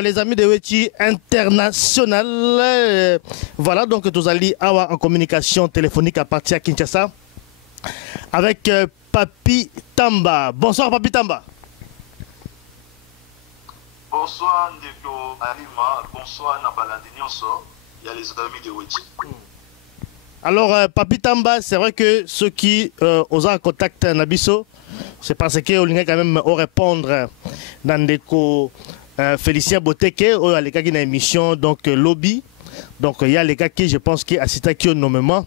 les amis de Weti International. Voilà, donc nous allons avoir en communication téléphonique à partir de Kinshasa avec Papi Tamba. Bonsoir Papi Tamba. Bonsoir Ndeko Alima, bonsoir Nabalandi Nyonso, il y a les amis de Weti. Alors Papi Tamba, c'est vrai que ceux qui osent en contact Nabiso, c'est parce que on quand même au répondre dans Ndeko Félicien Boteke, ou à l'écart qui a une émission donc lobby. Donc il y a les gars qui je pense qui assistent qui au nommément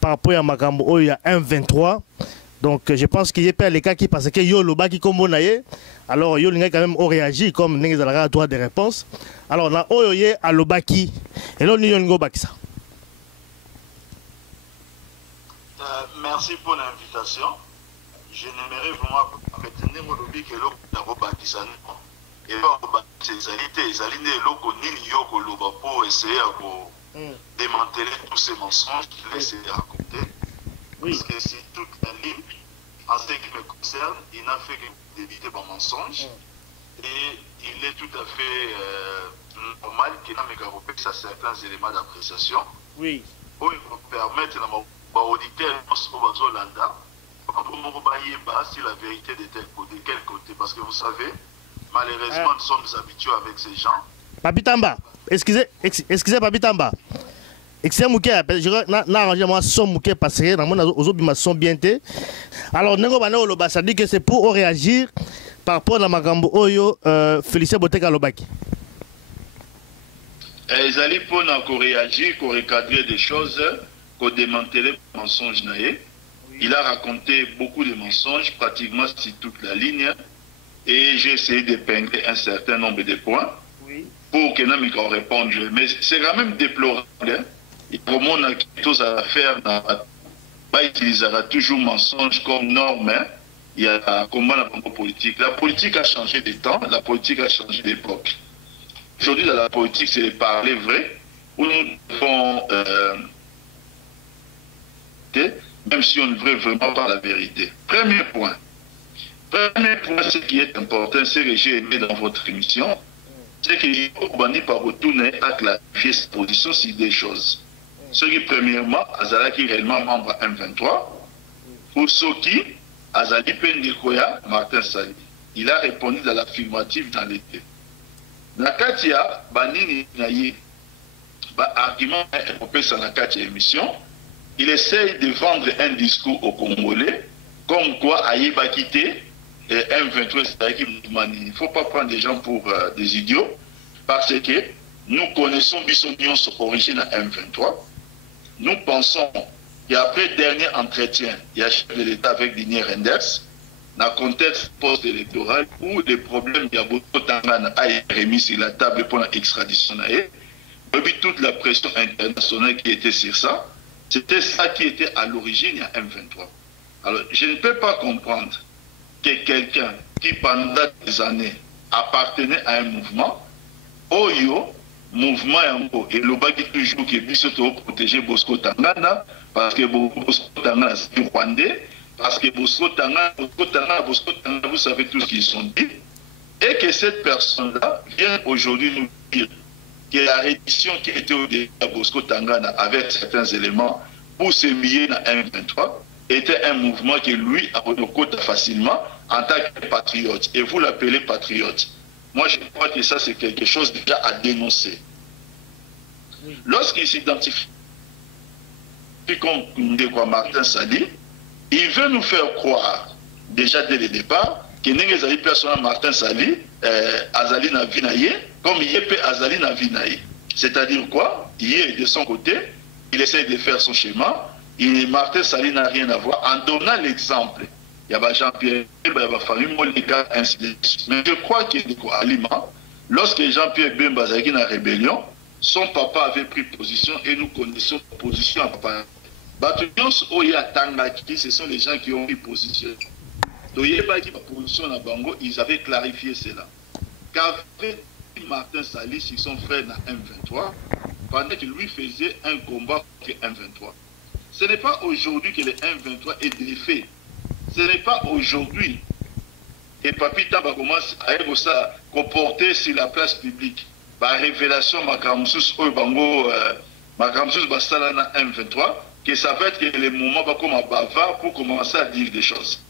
par rapport à Makambo, il y a 1,23. Donc je pense qu'il y a les gars qui parce que yo loba qui comme on a alors yo quand même ont réagi comme nous avons droit de réponse. Alors là oyo à lobaki et là nous ngo bakisa. Merci pour l'invitation. Je n'aimerais vraiment retenir mon lobby que l'on a bakisa et là ces alités les aligner loko nini yoko loba pour essayer de démanteler tous ces mensonges qu'il essaie de raconter. Parce que c'est toute la ligne, en ce qui me concerne, il n'a fait que d'éviter mon mensonge. Et il est tout à fait normal qu'il n'a pas repéré certains éléments d'appréciation. Oui. Pour nous permettre de auditeur si la vérité de quel côté. Parce que vous savez, malheureusement, nous sommes habitués avec ces gens. Papi Tamba, excusez Papi Tamba. Excusez Mouké, je n'ai arrangé moi son Mouké parce que dans mon autres sont bien té. Alors Nengo Bano Loba, ça dit que c'est pour réagir par rapport à Magambo Oyo Félicien Boteka Lobaki. Ils allaient pour réagir, pour recadrer des choses, pour démanteler les mensonges. Il a raconté beaucoup de mensonges, pratiquement sur toute la ligne, et j'ai essayé d'épingler un certain nombre de points pour que nous réponde. Mais c'est quand même déplorable. Et pour moi, on a quelque chose à faire. Il utilisera toujours mensonge comme norme. Il y a comment la politique. La politique a changé de temps, la politique a changé d'époque. Aujourd'hui, dans la politique, c'est de parler vrai, où nous devons, même si on ne veut vraiment pas la vérité. Premier point, ce qui est important, c'est que j'ai aimé dans votre émission, c'est qu'il faut par retourner à clarifier sa position sur des choses. Ce qui, premièrement, Azala qui est réellement membre 1,23, ou ceux qui, Azali Pendekoya, Martin Sali. Il a répondu dans l'affirmative dans l'été. Nakatia, Banini Naye, argument européen sur la émission, il essaye de vendre un discours aux Congolais, comme quoi Aïba quitté, 1,23, il ne faut pas prendre des gens pour des idiots, parce que nous connaissons Bissonion son origine à 1,23. Nous pensons qu'après le dernier entretien, il y a chef de l'État avec Didier Renders, dans le contexte post-électoral, où les problèmes de Yaboto Tangana a été remis sur la table pour l'extradition. Depuis toute la pression internationale qui était sur ça, c'était ça qui était à l'origine, il y a 1,23. Alors, je ne peux pas comprendre que quelqu'un qui, pendant des années, appartenait à un mouvement, Oyo, mouvement et le bagi toujours qui est protéger Bosco Tangana, parce que Bosco Tangana c'est rwandais, parce que Bosco Tangana, vous savez tout ce qu'ils sont dit, et que cette personne-là vient aujourd'hui nous dire que la reddition qui était au début à Bosco Tangana avec certains éléments pour se lier dans 1,23 était un mouvement que lui a reconnu facilement en tant que patriote. Et vous l'appelez patriote. Moi, je crois que ça, c'est quelque chose déjà à dénoncer. Lorsqu'il s'identifie comme Ndekwa Martin Sali, il veut nous faire croire, déjà dès le départ, que Ndekwa personne Martin Sali, Azali Navinaye, comme Yépe Azali Navinaye. C'est-à-dire quoi? Il de son côté, il essaie de faire son schéma, Martin Sali n'a rien à voir, en donnant l'exemple. Il y a Jean-Pierre, il y a Farid Molika, ainsi de suite. Mais je crois qu'il y a Alima, lorsque Jean-Pierre Bemba Zaki dans la rébellion, son papa avait pris position et nous connaissons la position à papa. Batounyos Oya Tangaki, ce sont les gens qui ont pris position. Donc il n'y a pas qui position à Bango, ils avaient clarifié cela. Qu'avait Martin Sali sur son frère dans 1,23, pendant qu'il lui faisait un combat contre 1,23. Ce n'est pas aujourd'hui que le 1,23 est défait. Ce n'est pas aujourd'hui. Et Papi Tamba commence à comporter sur la place publique. Par révélation, Makamsus Bango, Makamsus Bastalana M23, que ça va être le moment comme un bavard pour commencer à dire des choses.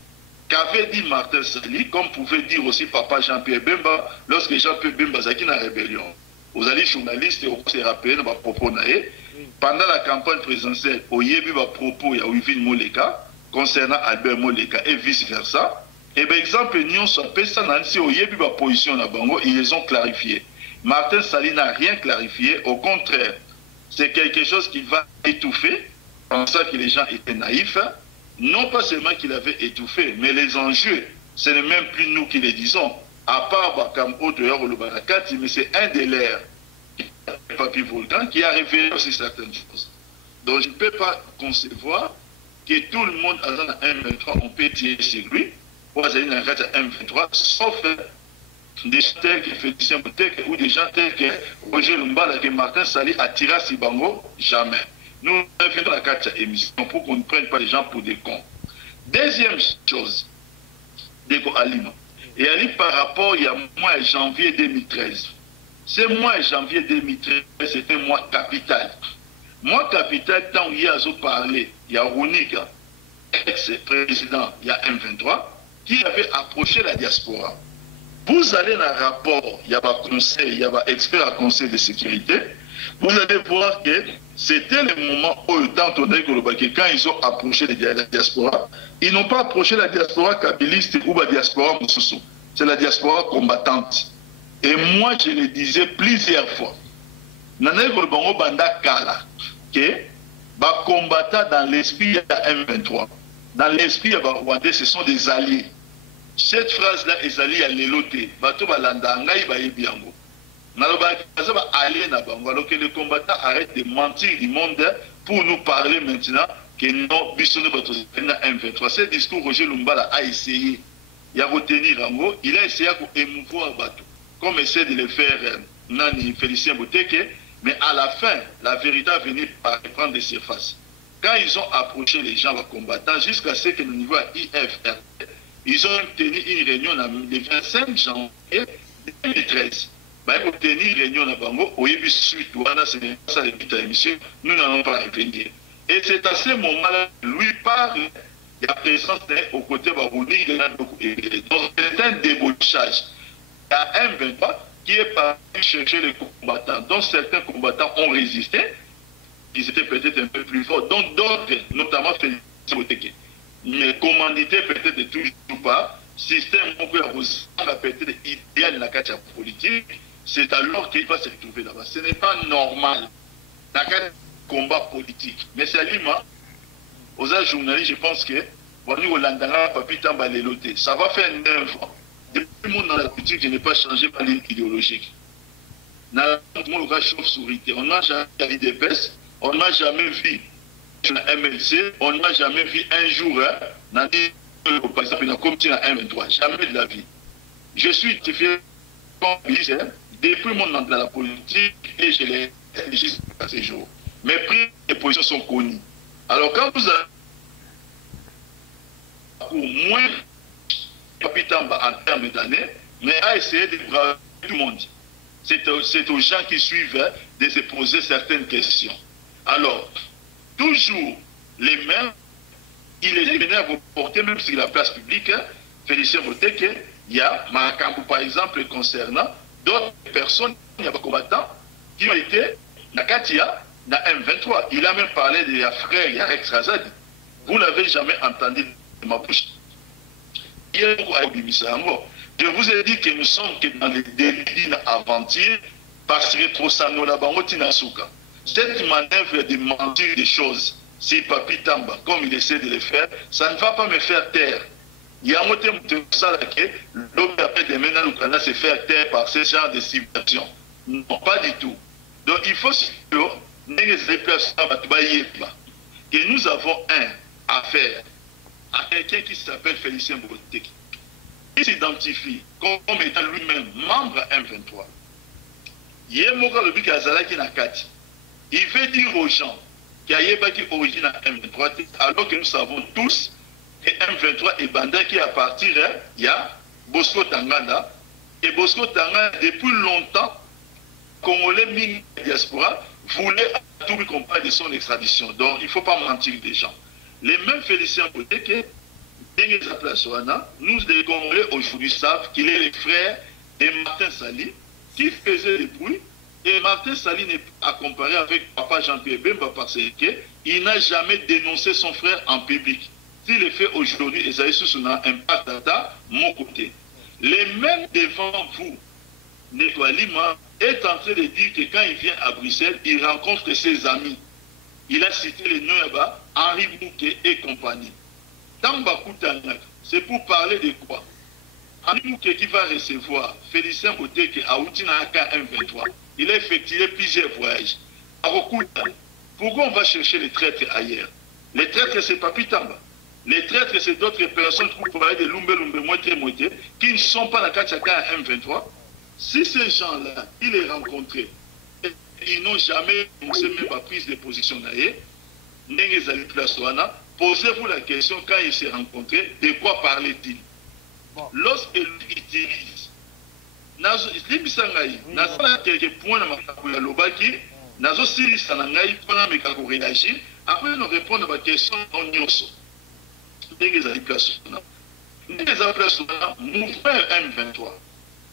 Qu'avait dit Martin Sali, comme pouvait dire aussi Papa Jean-Pierre Bemba, lorsque Jean-Pierre Bemba zaki na rébellion. Vous allez journalistes et vous se rappelez nos propos naé. Pendant la campagne présidentielle, au Yébi va propos ya Wivin Moleka concernant Albert Moleka et vice versa. Et bien exemple Nyon soit ça nansi au Yébi va position na bango, ils les ont clarifié. Martin Sali n'a rien clarifié, au contraire, c'est quelque chose qui va étouffer, pensant que les gens étaient naïfs. Non pas seulement qu'il avait étouffé, mais les enjeux, ce n'est même plus nous qui les disons. À part Bakam Odoyor ou le Barakati, mais c'est un des leurs, Papi Volcan, qui a révélé aussi certaines choses. Donc je ne peux pas concevoir que tout le monde a un M23, on peut tirer sur lui, pour aller dans un M23, sauf des gens tels que Félicien Boutek ou des gens tels que Roger Lumbala, que Martin Sali a tiré à Sibango, jamais. Nous revenons à la carte émission pour qu'on ne prenne pas les gens pour des cons. Deuxième chose, Deko Alima. Et Ali par rapport il y a mois janvier 2013. Ce mois janvier 2013, c'était un mois capital. Mois capital, tant il y a parlé, il y a Rounika, ex-président, il y a M23, qui avait approché la diaspora. Vous allez dans le rapport, il y a un conseil, il y a un expert à conseil de sécurité, vous allez voir que c'était le moment où, quand ils ont approché la diaspora, ils n'ont pas approché la diaspora kabiliste ou la diaspora moussoussou. C'est la diaspora combattante. Et moi, je le disais plusieurs fois. Nanaï Golbango Banda Kala, que les combattants dans l'esprit de M23, dans l'esprit de Rwandais, ce sont des alliés. Cette phrase-là est alliée à l'éloté. Bato Balanda, Ngaï Bayebiango. Alors que les combattants arrêtent de mentir du monde pour nous parler maintenant que non, M23. Ce discours, Roger Lumbala a essayé de retenir Rango, il a essayé d'émouvoir Bato, comme essaie de le faire Nani Félicien Boteke, mais à la fin, la vérité a venu par prendre des surfaces. Quand ils ont approché les gens combattants, jusqu'à ce que le niveau à IFR, ils ont tenu une réunion le 25 janvier 2013. Pour tenir une réunion à Bango, au début, suite, nous n'allons pas revenir. Et c'est à ce moment-là, lui parle, il y a présence au côté de Barouni, donc c'est un débauchage. Il y a un M23 qui est parti chercher les combattants, dont certains combattants ont résisté, ils étaient peut-être un peu plus forts, donc d'autres, notamment Félix Boteke, mais commandités peut-être toujours pas, système peut-être idéal dans la carte politique. C'est alors qu'il va se retrouver là-bas. Ce n'est pas normal. Dans un combat politique. Mais c'est Lima, aux journalistes, je pense que ça va faire 9 ans. Depuis le monde dans la politique, je n'ai pas changé ma ligne idéologique. Dans le monde chauve-souris, on n'a jamais vu des baisses, on n'a jamais vu la MLC, on n'a jamais vu un jour, par exemple, dans comme la M23, jamais de la vie. Je suis identifié comme depuis mon entrée dans la politique et je l'ai réfléchi à ces jours. Mes prix et positions sont connus. Alors quand vous avez au moins Papitamba en termes d'années, mais à essayer de braver tout le monde. C'est aux gens qui suivent de se poser certaines questions. Alors, toujours les mêmes, il est venu à vous porter même sur la place publique, Félicien Boteke, il y a Marakambu par exemple concernant d'autres personnes, il y a des combattants qui ont été dans Katia, dans M23. Il a même parlé de frère Yarek Razad. Vous n'avez jamais entendu de ma bouche. Je vous ai dit que nous sommes que dans les délits avant-hier parce que trop ça nous l'avons Tinasuka. Cette manœuvre de mentir des choses, si Papi Tamba, comme il essaie de le faire, ça ne va pas me faire taire. Il y a un motif de ça que l'homme après de maintenant nous se faire taire par ce genre de situations. Non, pas du tout. Donc il faut que nous avons affaire à quelqu'un qui s'appelle Félicien Boteke. Il s'identifie comme étant lui-même membre M23. Il veut dire aux gens qu'il y a une origine à M23, alors que nous savons tous que M23 est bandé qui à partir, il y a Bosco Tanganda Et Bosco Tanga, depuis longtemps, Congolais mini diaspora voulait à tout prix qu'on parle de son extradition. Donc il ne faut pas mentir des gens. Les mêmes Félicien Boteke, nous les Congolais aujourd'hui savent qu'il est le frère de Martin Sali qui faisait des bruits. Et Martin Sali n'est pas à comparer avec papa Jean-Pierre Bemba parce qu'il n'a jamais dénoncé son frère en public. S'il le fait aujourd'hui, Esaïe Sousouna impact à mon côté. Les mêmes devant vous, Neto Lima est en train de dire que quand il vient à Bruxelles, il rencontre ses amis. Il a cité les noms là-bas, Henri Bouquet et compagnie. Tamba Koutanak, c'est pour parler de quoi? Henri Bouquet qui va recevoir Félicien Boteke à Outina K123. Il a effectué plusieurs voyages. À Rokouta, pourquoi on va chercher les traîtres ailleurs? Les traîtres, c'est Papi Tamba. Les traîtres, c'est d'autres personnes qui parler de Lumbe Moitié, qui ne sont pas la Kachaka M23. Si ces gens-là, ils les rencontraient, ils n'ont jamais pensé même à prise de position d'ailleurs, posez-vous la question quand ils se rencontraient, de quoi parlaient-ils? Lorsqu'ils utilisent, quelques points dans Lobaki, nazo siri sanangai pendant mes réagir, après nous répondre à ma question en nyoso. Les mouvement M23.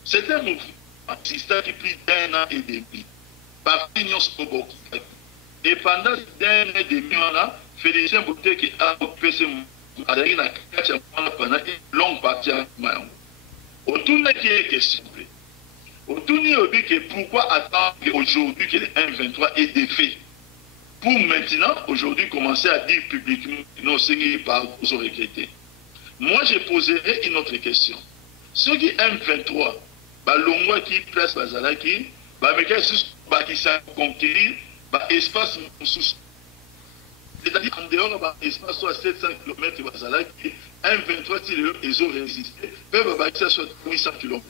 C'est un mouvement assistant qui pris d'un an et demi par l'Union Soboki. Et pendant d'un an et demi, on a Félicien Bouté qui a occupé ce mouvement pendant une longue partie à Mayong. Autour de qui est question. Autour de qui pourquoi attendre aujourd'hui que le M23 est défait pour maintenant, aujourd'hui, commencer à dire publiquement non, ce qui par vous regretter. Moi, je poserai une autre question. Ceux qui M23, l'ongwa qui place Bazalaki, qui s'est conquérir l'espace sous. C'est-à-dire en dehors de l'espace soit 700 km Bazalaki, M23, ils ont résisté, peuvent bâtir soit 800 km.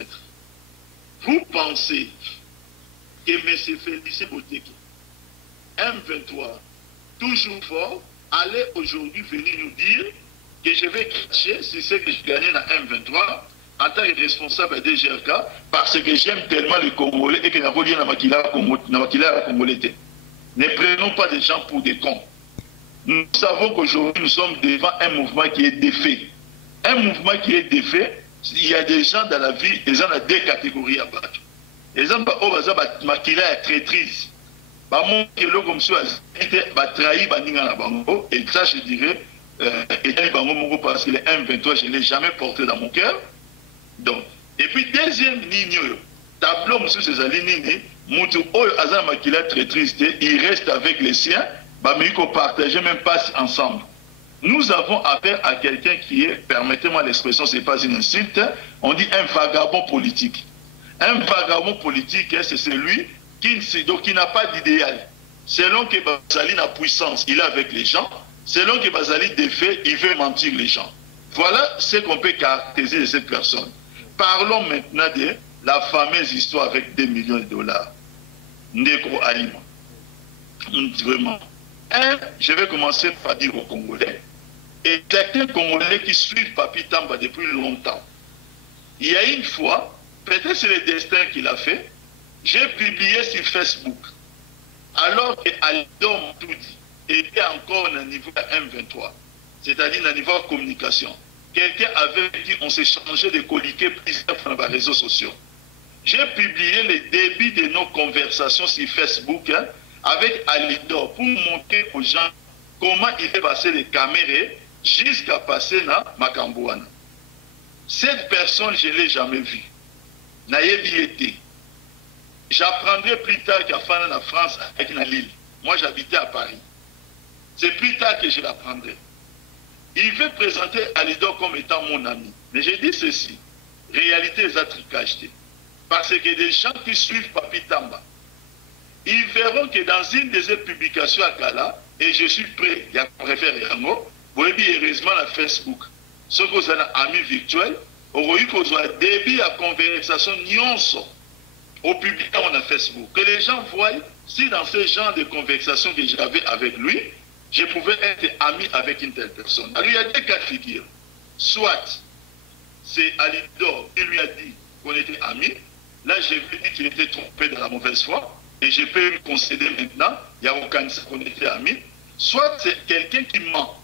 Vous pensez que M. Félicien Boteke, M23, toujours fort, allait aujourd'hui venir nous dire que je vais cacher si c'est que je gagnais dans M23 en tant que responsable de GRK parce que j'aime tellement les Congolais et que je n'ai pas dit Congolais. Ne prenons pas des gens pour des cons. Nous savons qu'aujourd'hui nous sommes devant un mouvement qui est défait. Un mouvement qui est défait, il y a des gens dans la vie, ils ont deux catégories à battre. Les gens qui ont traîtrise. Comme ça, trahi et ça je dirais parce que le M23 je ne l'ai jamais porté dans mon cœur. Donc, et puis deuxième ligne, tableau monsieur ces lignes, très triste, il reste avec les siens, mais il faut partager même pas ensemble. Nous avons affaire à quelqu'un qui est, permettez-moi l'expression, ce n'est pas une insulte, on dit un vagabond politique. Un vagabond politique, c'est celui qui n'a pas d'idéal. Selon que Bazali a puissance, il est avec les gens. Selon que Bazali défait, il veut mentir les gens. Voilà ce qu'on peut caractériser de cette personne. Parlons maintenant de la fameuse histoire avec 2 millions de dollars. Ndeko Alima. Vraiment. Je vais commencer par dire aux Congolais. Et certains Congolais qui suivent Papi Tamba depuis longtemps. Il y a une fois, peut-être c'est le destin qu'il a fait, j'ai publié sur Facebook. Alors que Alidor Mtoudi était encore au niveau M23, c'est-à-dire au niveau de communication. Quelqu'un avait dit on s'est changé de coliquer plusieurs fois dans les réseaux sociaux. J'ai publié le début de nos conversations sur Facebook avec Alidor pour montrer aux gens comment il est passé les caméras jusqu'à passer dans Makambouana. Cette personne, je ne l'ai jamais vue. Naïebi était. J'apprendrai plus tard qu'à faire en France avec Lille. Moi, j'habitais à Paris. C'est plus tard que je l'apprendrai. Il veut présenter Alidor comme étant mon ami. Mais j'ai dit ceci. Réalité est atricagée. Parce que des gens qui suivent Papi Tamba, ils verront que dans une de ces publications à Kala, et je suis prêt, il y a préféré Yango, vous avez dit heureusement à Facebook. Ce que vous avez amis virtuels, vous avez eu début à conversation nyonso au public on a Facebook. Que les gens voient si dans ce genre de conversation que j'avais avec lui, je pouvais être ami avec une telle personne. Alors il y a deux cas de figure. Soit c'est Alidor qui lui a dit qu'on était amis. Là, j'ai vu qu'il était trompé dans la mauvaise foi. Et je peux lui concéder maintenant, il y a aucun qu'on était amis. Soit c'est quelqu'un qui ment.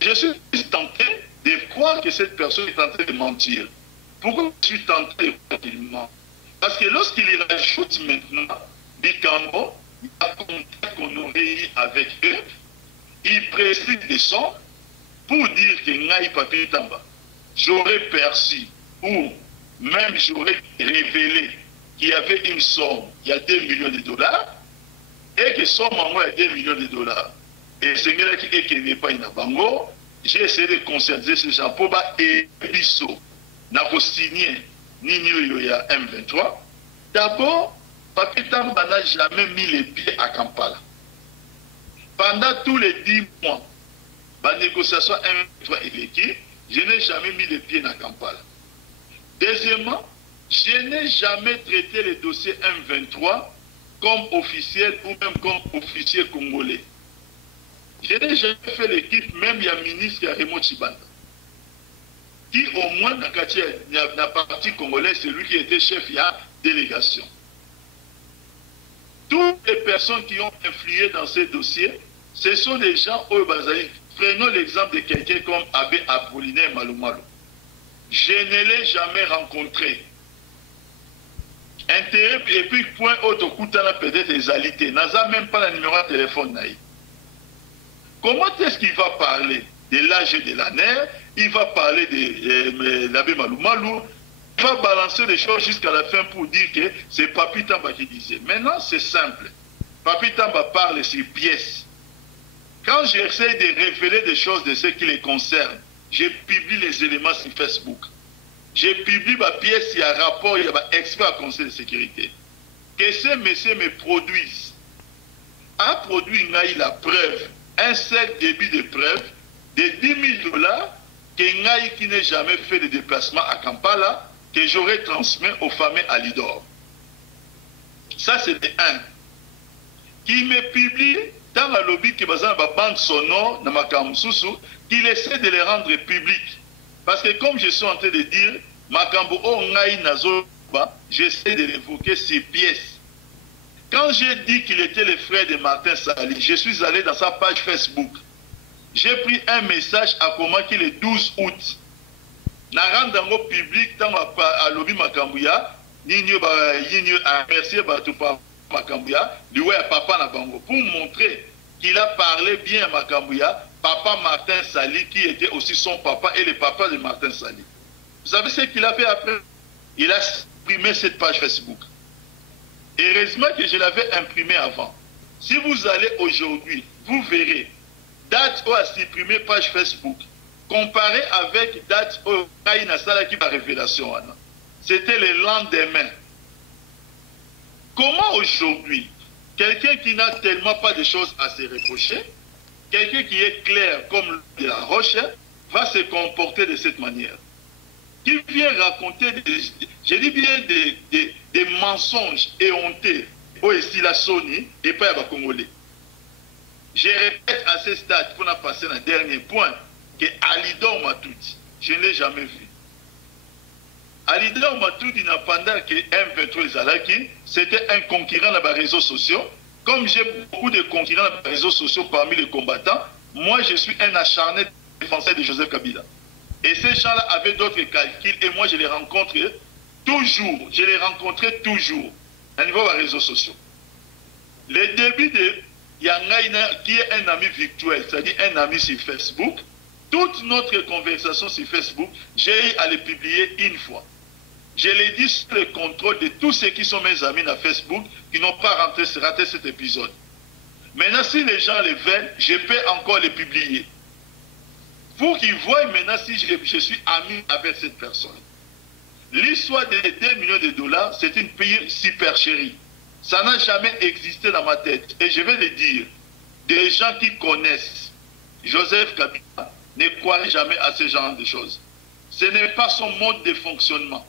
Je suis tenté de croire que cette personne est en train de mentir. Pourquoi je suis tenté de croire qu'il ment? Parce que lorsqu'il y rajoute maintenant Bikambo, il y a contact qu'on aurait eu avec eux, il précise des sons pour dire que Ngaï Papi Tamba, j'aurais perçu ou même j'aurais révélé qu'il y avait une somme, il y a 2 millions de dollars, et que somme en moi, il y a 2 millions de dollars. Et ce gars qui n'est pas une bango, j'ai essayé de conscientiser ce gens pour et biso, n'a pas signé ni Yoya M23. D'abord, Papi Tamba n'a jamais mis les pieds à Kampala. Pendant tous les 10 mois, la négociation M23 et l'équipe, je n'ai jamais mis les pieds à Kampala. Deuxièmement, je n'ai jamais traité le dossier M23 comme officiel ou même comme officier congolais. Je n'ai jamais fait l'équipe, même il y a un ministre qui a Raymond Chibanda, qui au moins dans la partie congolaise, c'est lui qui était chef de la délégation. Toutes les personnes qui ont influé dans ces dossiers, ce sont des gens au Bazali. Prenons l'exemple de quelqu'un comme Abbé Apollinaire Malumalu. Je ne l'ai jamais rencontré. Intérêt, et puis point autre Koutana peut-être des alités. N'a même pas le numéro de téléphone naïf. Comment est-ce qu'il va parler de l'âge de la nerf? Il va parler de l'abbé Malumalu. Il va balancer les choses jusqu'à la fin pour dire que c'est Papi Tamba qui disait. Maintenant, c'est simple. Papi Tamba parle sur pièces. Quand j'essaie de révéler des choses de ce qui les concerne, je publie les éléments sur Facebook. Je publie ma pièce, il y a un rapport, il y a un expert à conseil de sécurité. Que ces messieurs me produisent. A produit la preuve, un seul début de preuve de 10 000 dollars que Ngaï qui n'a jamais fait de déplacement à Kampala, que j'aurais transmis aux familles à Lidor. Ça, c'était un. Qui me publie dans la lobby qui est basée dans la bande sonore, dans ma Kamsusu, qu'il essaie de les rendre publics. Parce que comme je suis en train de dire, Makambo O Ngaï Nazo, j'essaie de l'évoquer ces pièces. Quand j'ai dit qu'il était le frère de Martin Sali, je suis allé dans sa page Facebook. J'ai pris un message à comment qu'il est 12 août. Na rendango public dans à lobby Makambouya, Ninyo a remercié Batoupa Makambouya, lui à papa na bango pour montrer qu'il a parlé bien à Makambouya, papa Martin Sali qui était aussi son papa et le papa de Martin Sali. Vous savez ce qu'il a fait après? Il a supprimé cette page Facebook. Heureusement que je l'avais imprimé avant. Si vous allez aujourd'hui, vous verrez date où a supprimé page Facebook. Comparé avec date où il a sala qui va révélation. C'était le lendemain. Comment aujourd'hui, quelqu'un qui n'a tellement pas de choses à se reprocher, quelqu'un qui est clair comme de la roche, va se comporter de cette manière? Qui vient raconter, je dis bien des mensonges éhontés, au ici la Sony et pas à Congolais. Je répète à ce stade, pour passer un dernier point, que Alidor Matouti, je ne l'ai jamais vu. Alidor Matouti, pendant que M23 Zalaki, c'était un concurrent dans les réseaux sociaux. Comme j'ai beaucoup de concurrents dans les réseaux sociaux parmi les combattants, moi je suis un acharné défenseur de Joseph Kabila. Et ces gens-là avaient d'autres calculs et moi je les rencontre toujours. Je les rencontrais toujours à niveau des réseaux sociaux. Le début de Yangaïna, qui est un ami virtuel, c'est-à-dire un ami sur Facebook, toute notre conversation sur Facebook, j'ai eu à les publier une fois. Je l'ai dit sous le contrôle de tous ceux qui sont mes amis dans Facebook, qui n'ont pas raté cet épisode. Maintenant, si les gens le veulent, je peux encore les publier. Pour qu'ils voient maintenant si je suis ami avec cette personne. L'histoire des 2 millions de dollars, c'est une pire supercherie. Ça n'a jamais existé dans ma tête. Et je vais le dire, des gens qui connaissent Joseph Kabila ne croient jamais à ce genre de choses. Ce n'est pas son mode de fonctionnement.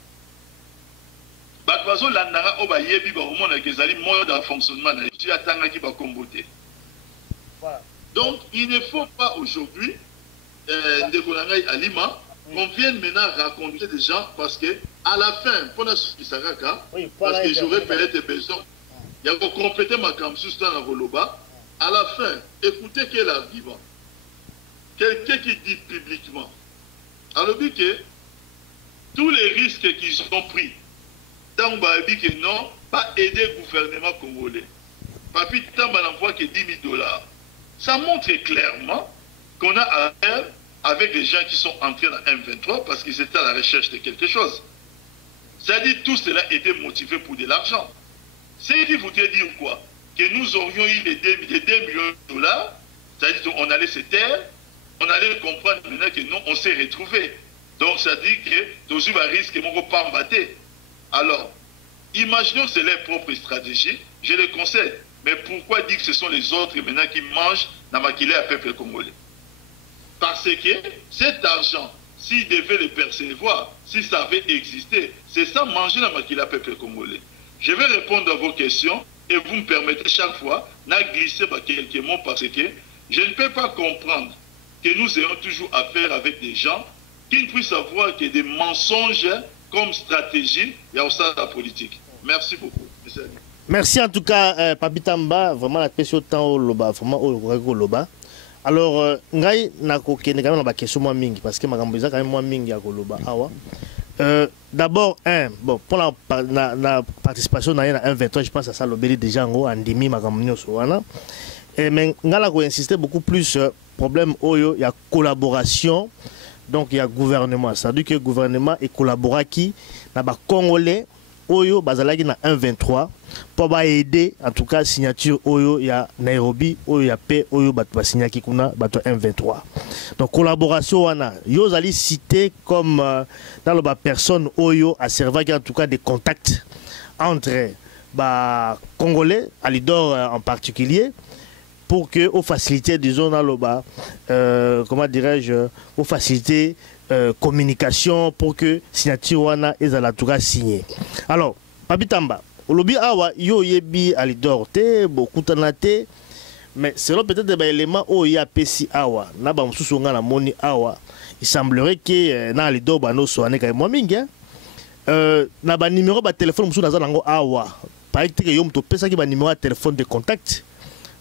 Donc, il ne faut pas aujourd'hui, Ndekonangai Alima, qu'on vienne maintenant raconter des gens parce que à la fin, pendant ce qui s'arrête, parce que j'aurais peut-être besoin, il y a compléter ma campus dans la Roloba. À la fin, écoutez qu'elle a vivant. Quelqu'un qui dit publiquement, alors que tous les risques qu'ils ont pris, dans le dit que non, pas aider le gouvernement congolais. Papi, tant l'envoi que 10 000 $. Ça montre clairement qu'on a affaire avec des gens qui sont entrés dans M23 parce qu'ils étaient à la recherche de quelque chose. C'est-à-dire tout cela était motivé pour de l'argent. C'est qui voudrait dire quoi? Que nous aurions eu les 2 millions de $, c'est-à-dire qu'on allait se taire, on allait comprendre maintenant que non, on s'est retrouvés. Donc ça dit que tous les risques ne vont pas embattre. Alors, imaginons que c'est leur propre stratégie, je le conseille. Mais pourquoi dire que ce sont les autres maintenant qui mangent dans maquillé à peuple congolais? Parce que cet argent, s'il devait le percevoir, si ça avait existé, c'est ça manger dans maquillé à peuple congolais. Je vais répondre à vos questions et vous me permettez chaque fois de glisser quelques mots parce que je ne peux pas comprendre que nous ayons toujours affaire avec des gens qui ne puissent avoir que des mensonges comme stratégie et au sein de la politique. Merci beaucoup. Merci en tout cas, Papi Tamba, vraiment la question temps au loba, vraiment au loba. Alors, ngai na ko kene quand même la question moi mingi parce que ma gambiza quand même moi mingi à loba awa. D'abord, bon, pour la participation dans un 23, je pense à ça l'obéli déjà en andimi ma gambizo soana. Mais ngala ko insister beaucoup plus problème oyo il y a collaboration. Donc il y a gouvernement, c'est-à-dire que le gouvernement est collaboré qui na ba congolais oyo bazalaki na 123 pour aider en tout cas signature oyo ya Nairobi oyo ya paix oyo bat ba signaki kuna bato 123. Donc collaboration wana yo zali cité comme dans le personne oyo a servi en tout cas des contacts entre ba congolais Alidor en particulier pour que aux facilités disons dans le bas comment dirais-je aux facilités communication pour que signature wana ezala tuka signé. Alors Papi Tamba olobi awa yo yebi Alidor te beaucoup tanate mais selon peut-être des éléments o ya pesi awa na ba mususu nga na moni awa il semblerait que na Alidor bano so aneka mo mingi na ba numéro ba téléphone mususu na zango awa par exemple que yo mto pesa ki ba numéro de téléphone de contact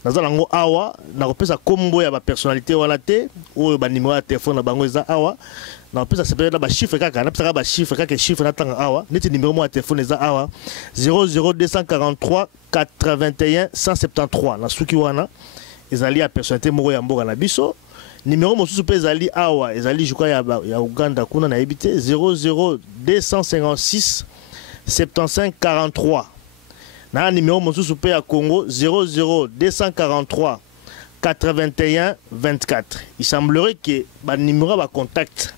nazalango awa na kopesa kombo ya ba personnalité wana te o ba numéro de téléphone na bango eza awa na kopesa sepele na ba chiffre kaka na pesa ba chiffre kaka chiffre na tanga awa neti numéro mo de téléphone eza awa 00243 81 173 na suki wana ezali ya personnalité moko ya mboka na biso numéro mosusu pe ezali awa ezali je crois ya Uganda kuna na ebité 00256 75 43 na numéro mosusu pe ya Congo 00243 81 24. Il semblerait que ba numéro ba contact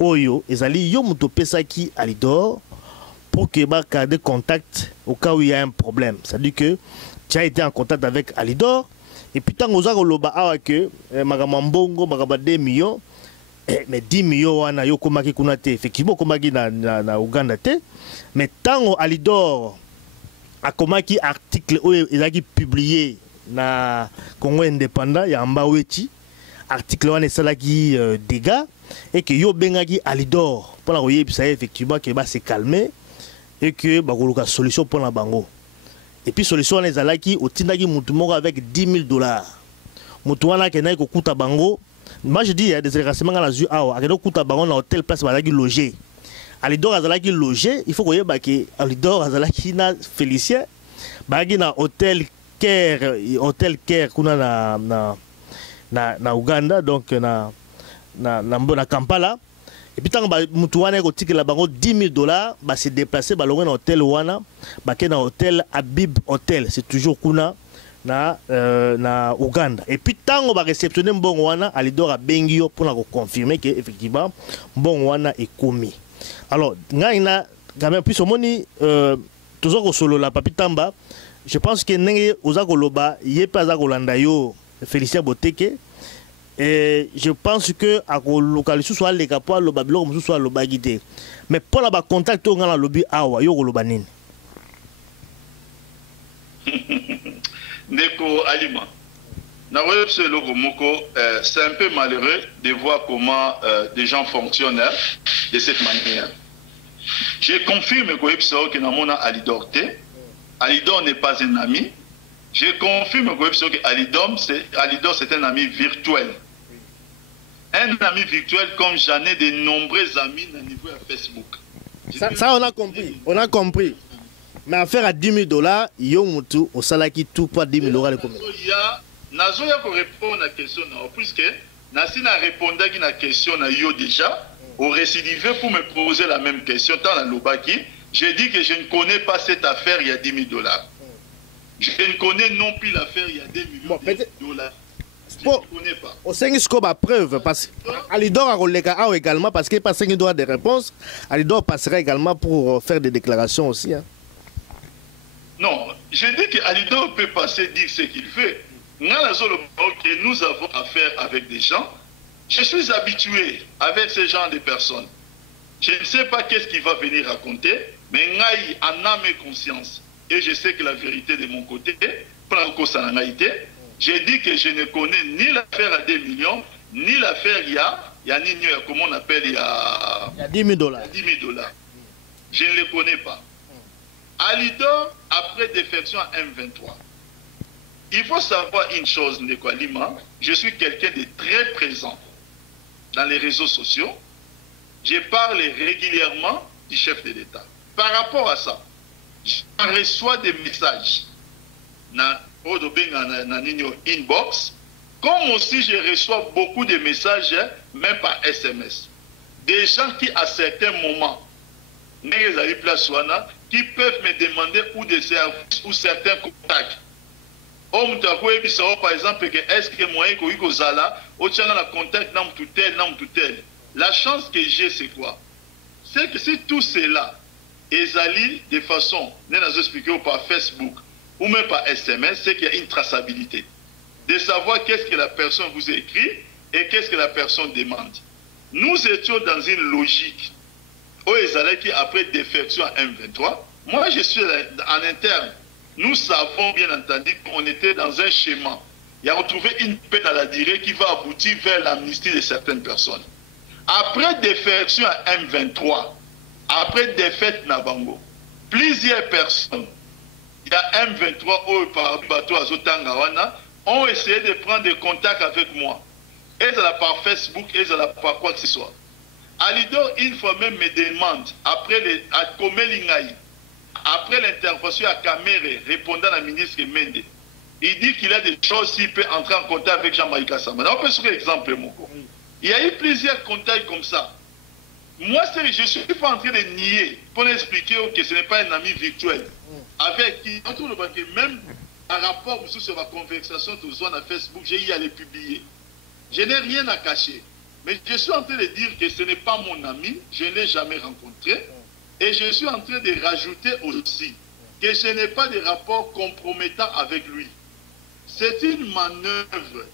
oyo ezali yo muto pesaki Alidor pour que ba garder contact au cas où il y a un problème. C'est-à-dire que tu as été en contact avec Alidor et puis tant oza ko loba awa que magamambongo magaba 2 millions mais 10 millions wana yo komaki kuna te effectivement komaki na Uganda te mais tant Alidor a komaki article oyo ezaki publié na Congo indépendant ya Mbaweti article wana esalaki dégâts et que yo bengaki Alidor pour la koyebisa effectivement que ba se calmer et que ba koluka solution pour la bango et puis solution wana ezalaki otindaki mutu moko avec 10 000 $. Mutu wana kenai ko kuta bango moi je dis il y a des renseignements la zu awa akeno kuta bango na hôtel place bazaki loger Alidor azalaki logé, il faut que que Alidor azalaki na Félicien, bagi na hôtel Caire kuna na Uganda donc na Kampala. Et puis tant ba mutu wana ko tikela bango 10 000 $, ba se déplacer ba longa na hôtel wana, ba ke na hôtel Habib Hotel, c'est toujours kuna na Uganda. Et puis tant ba réceptionner mbongo wana Alidor a bengio pour na confirmer que effectivement mbongo wana est commis. Alors, ngaina quand même plus au moni toujours au solo la Papi Tamba, je pense que nenge ozako loba yepa zako landa yo Félicien Boteke et je pense que à localiser soit les capois le babilo soit le bagité mais pour la ba contact on la lobby awa yo loba nini Neko Alima C'est un peu malheureux de voir comment des gens fonctionnent de cette manière. Je confirme que Namona Alidor Alidor n'est pas un ami. Je confirme que Alidor c'est un ami virtuel. Un ami virtuel comme j'en ai de nombreux amis au niveau de Facebook. Ça on a compris. On a compris. Mais affaire à 10 000 $, Yomutu, au salaki tout pas 10 000 $. Nazo ya répondre à la question, puisque Nassina répondait à la question déjà, au récidivé pour me poser la même question, dans la Lobaki, j'ai dit que je ne connais pas cette affaire il y a 10 000 $. Je ne connais non plus l'affaire il y a 2 millions de $. Je ne connais pas. Au 5 scope preuve, parce qu'Alidor a relègué également, parce qu'il n'y a pas 5 droits de réponse, Alidor passera également pour faire des déclarations aussi. Hein. Non, je dis qu'Alidor peut passer dire ce qu'il fait. Nous avons affaire avec des gens. Je suis habitué avec ce genre de personnes. Je ne sais pas qu'est-ce qu'il va venir raconter, mais Ngaï en âme et conscience. Et je sais que la vérité de mon côté, j'ai dit que je ne connais ni l'affaire à 2 millions, ni l'affaire il y a comment on appelle, il y a 10 000 $. 10 000 $. Je ne le connais pas. Alidor, après défection à M23, il faut savoir une chose, Ndekwalima, je suis quelqu'un de très présent dans les réseaux sociaux. Je parle régulièrement du chef de l'État. Par rapport à ça, je reçois des messages dans inbox, comme aussi je reçois beaucoup de messages, même par SMS. Des gens qui, à certains moments, qui peuvent me demander où des services ou certains contacts. Par exemple, est-ce que moi, la chance que j'ai, c'est quoi? C'est que si tout cela est allé de façon, par Facebook ou même par SMS, c'est qu'il y a une traçabilité. De savoir qu'est-ce que la personne vous écrit et qu'est-ce que la personne demande. Nous étions dans une logique. Après défection à M23, moi je suis en interne. Nous savons bien entendu qu'on était dans un schéma. Il y a retrouvé une peine à la durée qui va aboutir vers l'amnistie de certaines personnes. Après défection à M23, après défaite Nabango, plusieurs personnes, il y a M23 par bateau à Zotangawana, ont essayé de prendre des contacts avec moi. Et ça par Facebook, et ça par quoi que ce soit. Alidor, une fois même, me demande, après à Komelingaï, après l'intervention à Kamere, répondant à la ministre Mende, il dit qu'il a des choses s'il peut entrer en contact avec Jean-Marie Kassama. On peut sur l'exemple, Moko. Il y a eu plusieurs contacts comme ça. Moi, je ne suis pas en train de nier pour expliquer que ce n'est pas un ami virtuel. Avec qui, même par rapport sur ma conversation de Zone à Facebook, j'ai eu à les publier. Je n'ai rien à cacher. Mais je suis en train de dire que ce n'est pas mon ami, je ne l'ai jamais rencontré. Et je suis en train de rajouter aussi que je n'ai pas de rapport compromettant avec lui. C'est une manœuvre.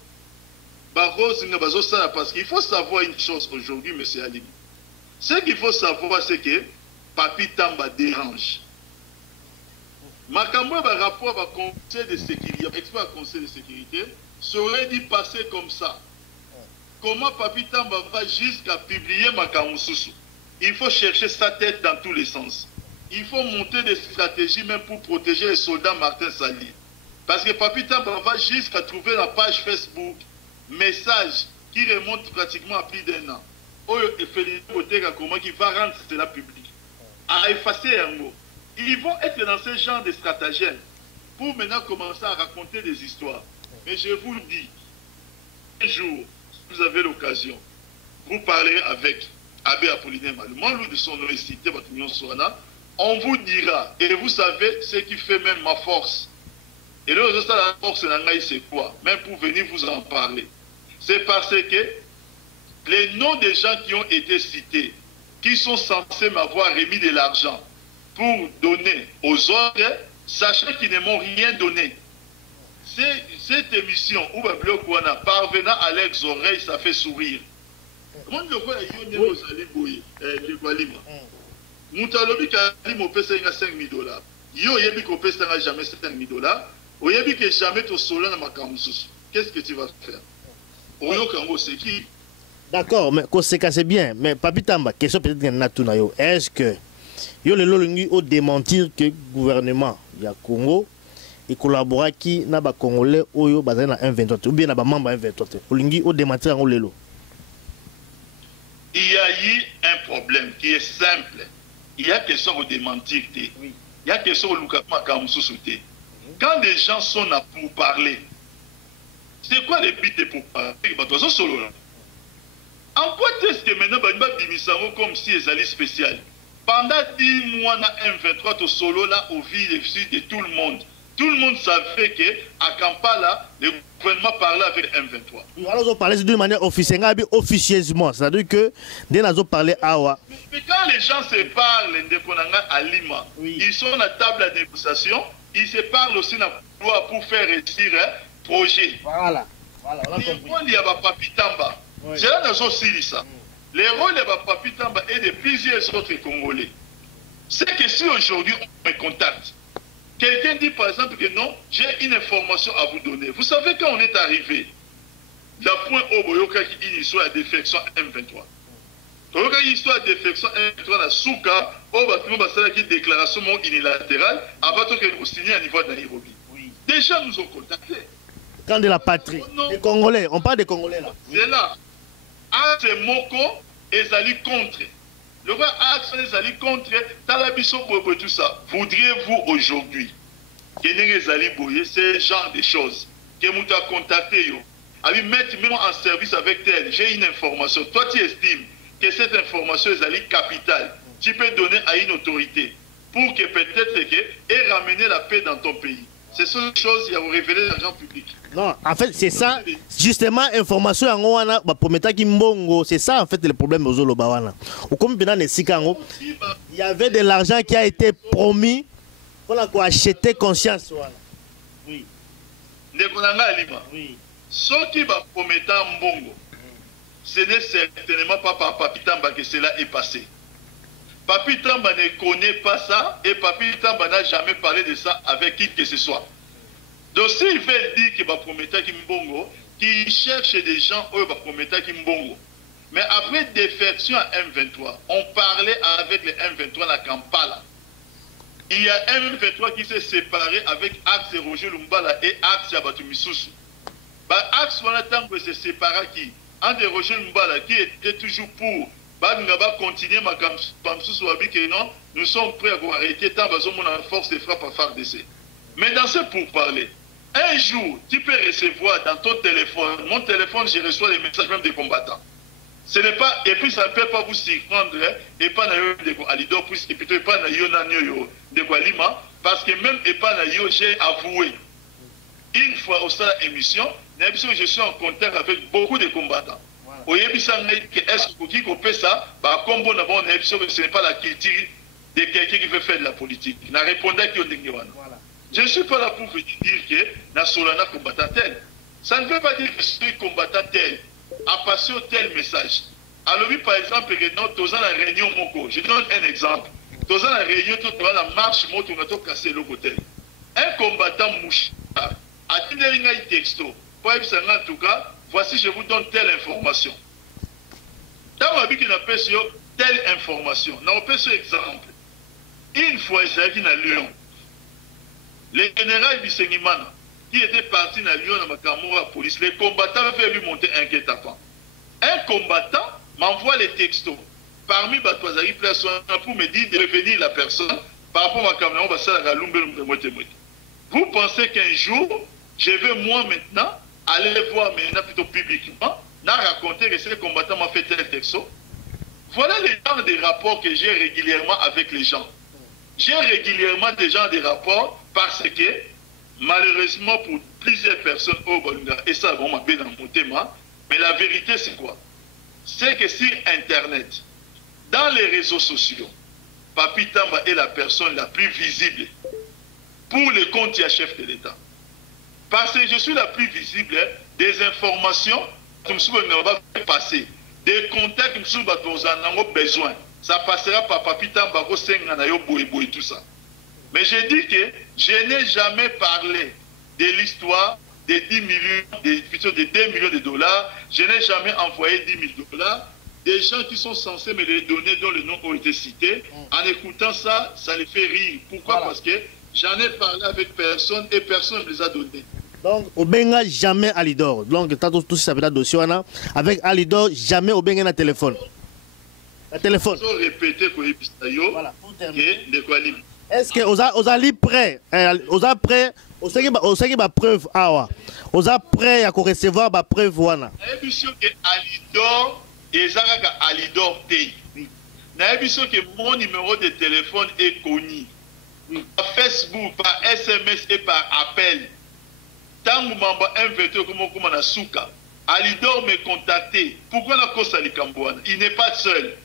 Parce qu'il faut savoir une chose aujourd'hui, M. Ali. Ce qu'il faut savoir, c'est que Papi Tamba dérange. Makambo, par rapport au conseil de sécurité, expert conseil de sécurité, serait dit passer comme ça. Comment Papi Tamba va jusqu'à publier Makamoussoussou? Il faut chercher sa tête dans tous les sens. Il faut monter des stratégies même pour protéger les soldats Martin Sali. Parce que Papi Tamba va jusqu'à trouver la page Facebook, message qui remonte pratiquement à plus d'1 an. Et Félix Botega, comment qui va rendre cela public. À effacer un mot. Ils vont être dans ce genre de stratagèmes pour maintenant commencer à raconter des histoires. Mais je vous le dis, un jour, si vous avez l'occasion, vous parlerez avec Abbé Apollinaire Malou, de son université, on vous dira, et vous savez ce qui fait même ma force. Et là, la force, c'est quoi? Même pour venir vous en parler. C'est parce que les noms des gens qui ont été cités, qui sont censés m'avoir remis de l'argent pour donner aux autres, sachant qu'ils ne m'ont rien donné. Cette émission, où parvenant à leurs oreilles, ça fait sourire. Comment le voit Moutalobi Kalim au pèse 5 000 $. Yo yebi ko pèse jamais 5 000 $. Oyebi que jamais to solo na makamoussous. qu'est-ce que tu vas faire? Oyo Kango, c'est qui? D'accord, mais c'est bien. Mais Papi Tamba, question peut-être est-ce que yo le lolungi au démentir que le gouvernement ya Congo et collabore qui na ba congolais oyo bazana 123 ou bien na ba membre 123 olingi au démentir en lelo? Il y a eu un problème qui est simple. Il y a question de démentir. Oui. Il y a question de l'oukamakam-sous-souté. Quand des gens sont là pour parler, c'est quoi le but pour parler? En quoi est-ce que maintenant, il comme si ils allaient spécial? Pendant 10 mois, on a un 23 au solo là, au ville de tout le monde. Tout le monde savait qu'à Kampala, le gouvernement parlait avec M23. Alors, on parlait d'une manière officieusement. C'est-à-dire que, dès qu'on parlait à mais quand les gens se parlent à Lima, ils sont à la table de négociation, ils se parlent aussi pour faire réussir un projet. Voilà. Voilà, on a compris. Il y a Papi Tamba. C'est là que nous ça. Le rôle de Papi Tamba et de plusieurs autres Congolais. C'est que si aujourd'hui on me contacte, quelqu'un dit par exemple que non, j'ai une information à vous donner. Vous savez quand on est arrivé, la point au Boyoka qui une histoire de défection M23. Boyoka une histoire de défection M23 dans Souka, au bâtiment Basala qui déclaration unilatérale, avant que nous signions à niveau de Nairobi. Oui. Déjà nous ont contacté. Quand de la patrie, les Congolais, on parle des Congolais là. C'est là. Axe Moko et Zali contre. Le roi Axe et Zali contre, Talabiso Bobo tout ça. Voudriez-vous aujourd'hui que Zali Boye, ce genre de choses, que vous avez contacté, à lui mettre même en service avec tel, j'ai une information. Toi, tu estimes que cette information est capitale. Tu peux donner à une autorité pour que peut-être et ramener la paix dans ton pays. C'est ces choses qui ont révélé l'argent public. Non, en fait, c'est ça. Justement, information en Owana, c'est ça en fait le problème aux Olobawana. Il y avait de l'argent qui a été promis pour acheter conscience. Oui. Oui. Ce qui va promettre Mbongo, ce n'est certainement pas par Papi Tamba que cela est passé. Papi Tamba ne connaît pas ça et Papi Tamba n'a jamais parlé de ça avec qui que ce soit. Donc s'il veut dire qu'il va promettre Kimbongo, qu'il cherche des gens qui va promettre Kimbongo. Mais après défection à M23, on parlait avec les M23 à Kampala. Il y a un M23 qui s'est séparé avec Axe Roger Lumbala et Axe Yabatumisusu. Axe Wanatango s'est séparé qui entre Roger Lumbala qui était toujours pour continuer ma non, nous sommes prêts à arrêter tant que force de frappe à FARDC. Mais dans ce pourparler, un jour, tu peux recevoir dans ton téléphone, mon téléphone, je reçois les messages même des combattants. Ce n'est pas, et puis ça ne peut pas vous surprendre, et pas de Alidor, et plutôt pas de Lima, parce que même et pas j'ai avoué, une fois au sein de l'émission, je suis en contact avec beaucoup de combattants. Est-ce qu'on peut ça? Ce n'est pas la culture de quelqu'un qui veut faire de la politique. Je ne suis pas là pour vous dire que na Solana combattant tel. Ça ne veut pas dire que je suis combattant tel, à passer au tel message. Alors oui, par exemple, nous sommes la réunion Moko. Je donne un exemple. Nous sommes la réunion, nous sommes la marche, nous sommes cassé le côté. Un combattant mouche a dit un texto. Pour en tout cas, voici, je vous donne telle information. Dans ma vie, qui n'a pas sur telle information. N'a pas sur exemple. Une fois, il s'agit à Lyon. Le général Bissengimana, qui était parti à Lyon, dans la police, les combattants veulent lui monter un guet-apens. Un combattant m'envoie les textos. Parmi les pour me dire de revenir la personne par rapport à ma caméra, vous pensez qu'un jour, je vais moi maintenant aller voir maintenant plutôt publiquement, n'a raconté que ce combattant m'a fait tel texto. Voilà les genres de rapports que j'ai régulièrement avec les gens. J'ai régulièrement des gens des rapports parce que, malheureusement pour plusieurs personnes au Bolunga, et ça va m'appeler dans mon thème, mais la vérité c'est quoi? C'est que sur Internet, dans les réseaux sociaux, Papi Tamba est la personne la plus visible pour le compte du chef de l'État. Parce que je suis la plus visible des informations que nous va passer, des contacts que nous avons besoin. Ça passera par Papi Tamba, et tout ça. Mais j'ai dit que je n'ai jamais parlé de l'histoire de 10 millions, plutôt de 2 millions de dollars. Je n'ai jamais envoyé 10 000 dollars. Des gens qui sont censés me les donner, dont les noms ont été cités. En écoutant ça, ça les fait rire. Pourquoi? Voilà. Parce que j'en ai parlé avec personne et personne ne me les a donnés. Donc, au Benga, jamais Alidor. Donc, tout ça veut dire dossier. Avec Alidor, jamais au Benga, un téléphone. Un téléphone. Ils ont répété que voilà, de quoi. Est-ce que vous avez prêt? Vous avez prêt? Vous avez des preuves? Vous avez prêt à recevoir des preuves? Vous avez que Alidor, et Alidor T. Que mon numéro de téléphone est connu. Par Facebook, par SMS et par appel. Tant que je comme na souka, Alidor me contacté. Pourquoi la cause à l'Ikambouane? Il n'est pas seul.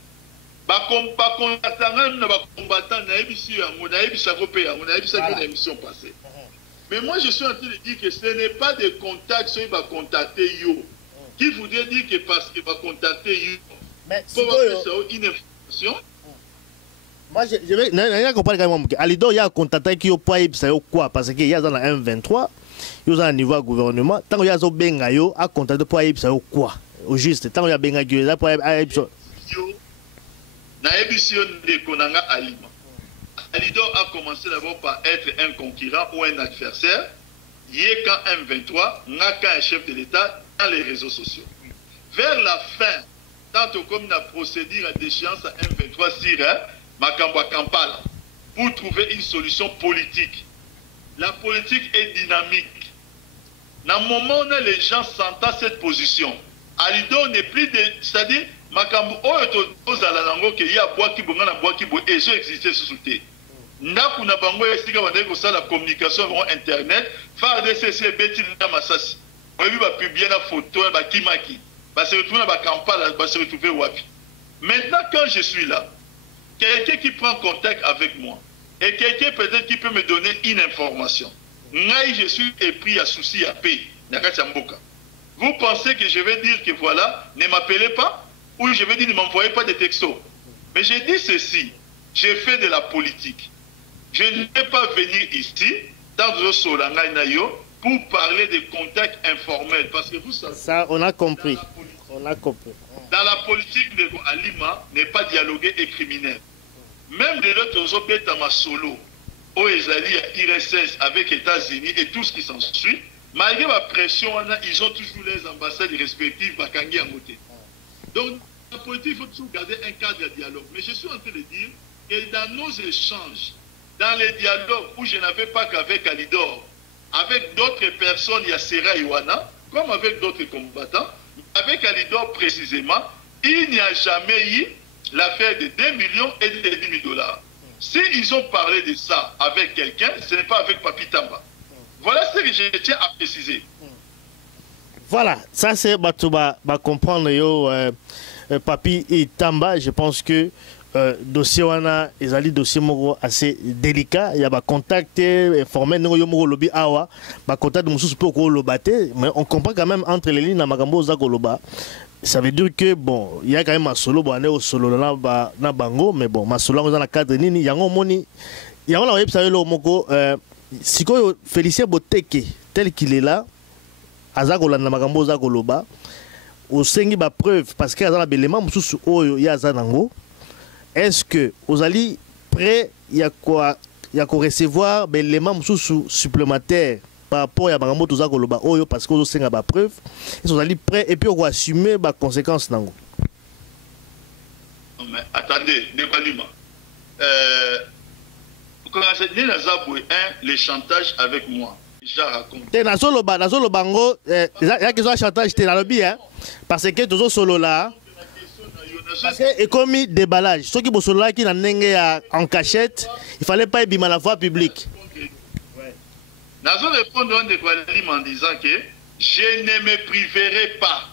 Ba combattant na ba combattant na émission na émission passée. Mais moi je suis en train de dire que ce n'est pas des contacts qui va contacter yo. Qui voudrait dire que parce qu'il va contacter yo. Mais c'est une information. Moi je vais comprendre quand même que Alidor il y a contacté qui au point quoi parce qu'il y a dans la M23. Yo za niveau gouvernement tant que yazo benga yo a contacter pour yebisa yo quoi au juste tant que ya benga yo za pour yebisa na émission de Konanga Alima. Alidor a commencé d'abord par être un concurrent ou un adversaire. Yeka M23 n'a qu'un chef de l'État dans les réseaux sociaux. Vers la fin, tant comme la procédure à déchéance à M23 sur Makamba Kampala pour trouver une solution politique. La politique est dynamique. Dans le moment où les gens sentent cette position, Alidor n'est plus de... C'est-à-dire, Makambo, il y a bois qui bon, et je existais sous thé. N'a na bango esika bandeko ça la communication sur internet, faire des CC beti na masasi. On va publier la photo ba kimaki. Ba se retrouver ba Kampala, ba se retrouver wapi. Maintenant quand je suis là, quelqu'un qui prend contact avec moi et quelqu'un peut-être qui peut me donner une information. Je suis épris à souci à paix. Vous pensez que je vais dire que voilà, ne m'appelez pas, ou je vais dire ne m'envoyez pas de textos. Mais j'ai dit ceci, j'ai fait de la politique. Je ne vais pas venir ici, dans le Solanga Nayo, pour parler de contacts informels. Parce que vous savez. Ça, on a compris. On a compris. Dans la politique de Alima, n'est pas dialoguer et criminel. Même les autres ont solo. Aux Israéliens, IRSS avec les États-Unis et tout ce qui s'ensuit, malgré la pression, ils ont toujours les ambassades respectives à Kangi à côté. Donc, la politique, il faut toujours garder un cadre de dialogue. Mais je suis en train de dire que dans nos échanges, dans les dialogues où je n'avais pas qu'avec Alidor, avec d'autres personnes, il y a Sera Iwana, comme avec d'autres combattants, avec Alidor précisément, il n'y a jamais eu l'affaire de 2 millions et de 10 000 dollars. Si ils ont parlé de ça avec quelqu'un, ce n'est pas avec Papi Tamba. Voilà ce que je tiens à préciser. Voilà, ça c'est Batouba comprendre yo Papi et Tamba. Je pense que dossier wana ezali dossier moko assez délicat. Il y a ba contact informel no yo moko lobi awa, ba contact mususu pe ko lobate, mais on comprend quand même entre les lignes na makambo za ko loba. Ça veut dire que bon, il y a quand même un solo, bon, on est au solo na bango, mais bon, ma solo dans la cadre nini, yango moni, yango la website lo moko, siko Félicien Boteke tel qu'il est là, azako la na makambo zako loba, au sengi ba preuve parce que azala belema mususu oyo ya zanango. Est-ce que vous allez prêt il y a quoi recevoir belema mususu supplémentaire par rapport à Bangambo tout ça koloba oyo parce que vous avez ba preuve ils sont allés prêts et puis on va assumer ba conséquences nango. Mais attendez, Nebalima. Quand j'ai la zaboué les chantages avec moi. J'ai raconté. Na solo bango il y a que ça chantage t'es dans le bien parce que toujours solo là. Parce que et comme déballage, ceux qui bossent là qui n'a en cachette, il fallait pas ébimer la voie publique. Nazo répondre en disant que je ne me priverai pas,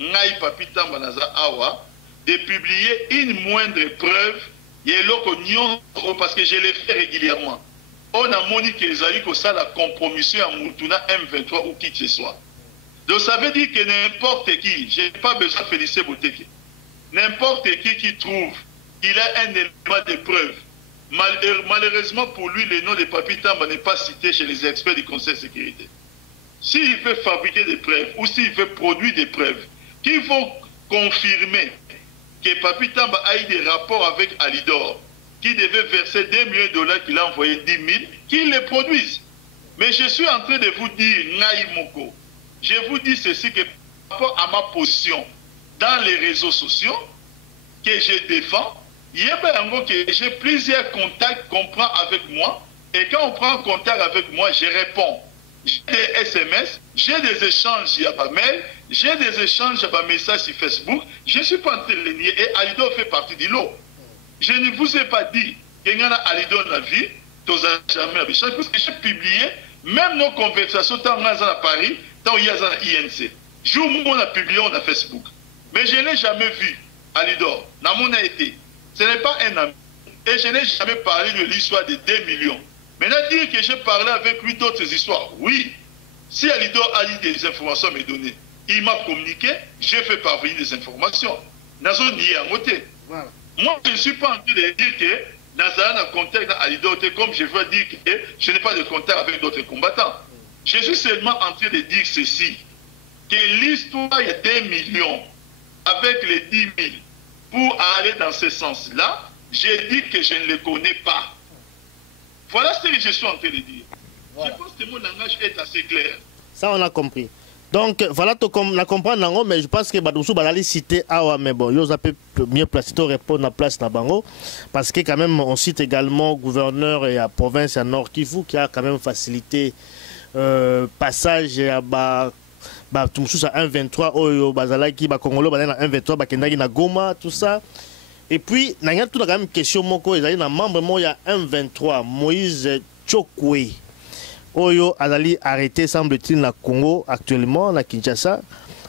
Ngai Papi Tamba Naza Awa, de publier une moindre preuve, parce que je le fais régulièrement. On a monique les alliés que ça la compromission à Moutouna M23 ou qui que ce soit. Donc ça veut dire que n'importe qui, je n'ai pas besoin de Félicien Boteke, n'importe qui trouve qu'il a un élément de preuve. Malheureusement pour lui, le nom de Papi Tamba n'est pas cité chez les experts du Conseil de sécurité. s'il veut fabriquer des preuves ou s'il veut produire des preuves, qu'il faut confirmer que Papi Tamba a eu des rapports avec Alidor, qui devait verser 2 millions de dollars, qu'il a envoyé 10 000, qu'il les produise. Mais je suis en train de vous dire, Ngaï Moko, je vous dis ceci, que par rapport à ma position dans les réseaux sociaux, que je défends, il y a que j'ai plusieurs contacts qu'on prend avec moi, et quand on prend contact avec moi, je réponds. J'ai des SMS, j'ai des échanges par mail, j'ai des échanges par message sur Facebook, je ne suis pas en train de les nier, et Alidor fait partie du lot. Je ne vous ai pas dit qu'il y a Alidor dans la vie, jamais parce que j'ai publié même nos conversations tant à Paris, tant il y a à INC. Jour où on a publié, on a Facebook. Mais je n'ai jamais vu Alidor, dans mon été. Ce n'est pas un ami. Et je n'ai jamais parlé de l'histoire de 2 millions. Maintenant, dire que j'ai parlé avec lui d'autres histoires, oui. Si Alidor a eu des informations à me donner, il m'a communiqué, j'ai fait parvenir des informations. Nazo nié à côté. Moi, je ne suis pas en train de dire que Nazara a contact avec Alidor, comme je veux dire que je n'ai pas de contact avec d'autres combattants. Je suis seulement en train de dire ceci, que l'histoire, il y a 2 millions avec les 10 000 pour aller dans ce sens-là, j'ai dit que je ne les connais pas. Voilà ce que je suis en train de dire. Voilà. Je pense que mon langage est assez clair. Ça, on a compris. Donc, voilà, on a compris, mais je pense que Badoussou va aller citer Awa, mais bon, il peut mieux placer, répondre à place dans Bango, parce que quand même, on cite également gouverneur et à province à Nord Kivu qui a quand même facilité passage à tout à 1,23, Oyo, Bazalaki, Bakongolo, Bazalaki na 1,23, Bakendagi na Goma, tout ça. Et puis, il y a tout quand même question, Moko, il y a un membre, il y a 1,23, Moïse Chokwe. Oyo Azali arrêté, semble-t-il, na Congo, actuellement, na Kinshasa,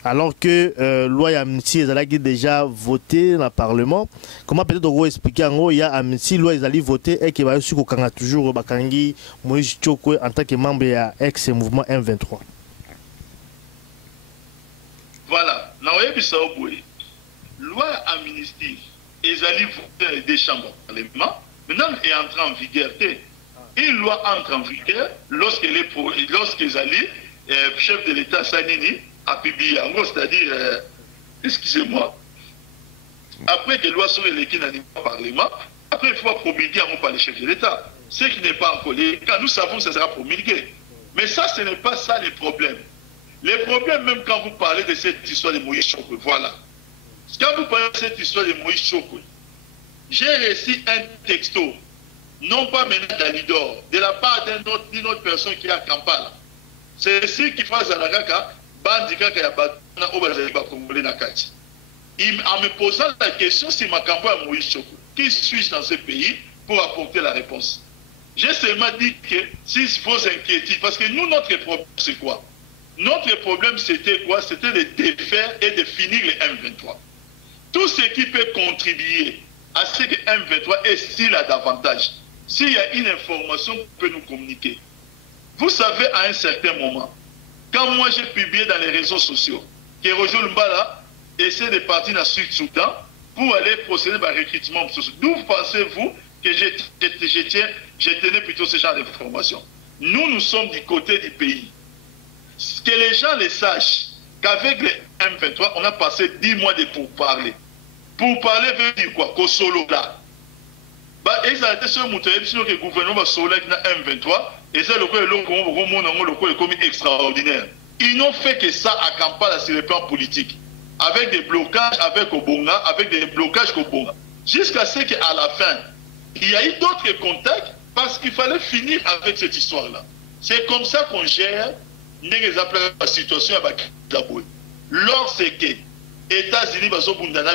alors que loi Amnesty est déjà voté dans le Parlement. Comment peut-être vous expliquer en gros, il y a Amnesty, loi Azali voté et qui va aussi toujours Bakangi Moïse Chokwe en tant que membre de ex-mouvement M23. Voilà, Naoye Bissaoboui, loi Amnesty, Azali voté des chambres de Parlement, maintenant est entré en vigueur. Une loi entre en vigueur lorsque Zali, chef de l'État Sanini, a publié, en gros, c'est-à-dire, excusez-moi, après que la loi soit élective dans le Parlement, après il faut promulguer par le chef de l'État. Ce qui n'est pas encore le cas, nous savons que ça sera promulgué. Mais ça, ce n'est pas ça le problème. Le problème, même quand vous parlez de cette histoire de Moïse Chokwe, voilà. Quand vous parlez de cette histoire de Moïse Chokwe, j'ai reçu un texto, non pas maintenant d'Alidor, de la part d'une autre personne qui est à Kampala. C'est ici qu'il faut Zanagaka, Bandika Kayabana, Obazaliba Congolais Nakati. En me posant la question si ma campagne à Moïse Chokwe, qui suis-je dans ce pays pour apporter la réponse? J'ai seulement dit que si vos inquiétudes, parce que nous, notre problème, c'est quoi? Notre problème, c'était quoi? C'était de défaire et de finir les M23. Tout ce qui peut contribuer à ce que M23 ait s'il a davantage. S'il y a une information qui peut nous communiquer. Vous savez, à un certain moment, quand moi j'ai publié dans les réseaux sociaux que Roger Lumbala essaie de partir dans le Sud-Soudan pour aller procéder à un recrutement, d'où pensez-vous que je tenais plutôt ce genre d'informations? Nous sommes du côté du pays. Que les gens le sachent qu'avec les M23, on a passé 10 mois de pourparler. Pourparler veut dire quoi? Qu'au solo là. Le gouvernement va M23 et c'est le extraordinaire. Ils n'ont fait que ça à Kampala sur le plan politique. Avec des blocages avec Obonga, avec des blocages Obonga. Jusqu'à ce qu'à la fin, il y a eu d'autres contacts parce qu'il fallait finir avec cette histoire-là. C'est comme ça qu'on gère la situation à Bakaboué. Lorsque États-Unis,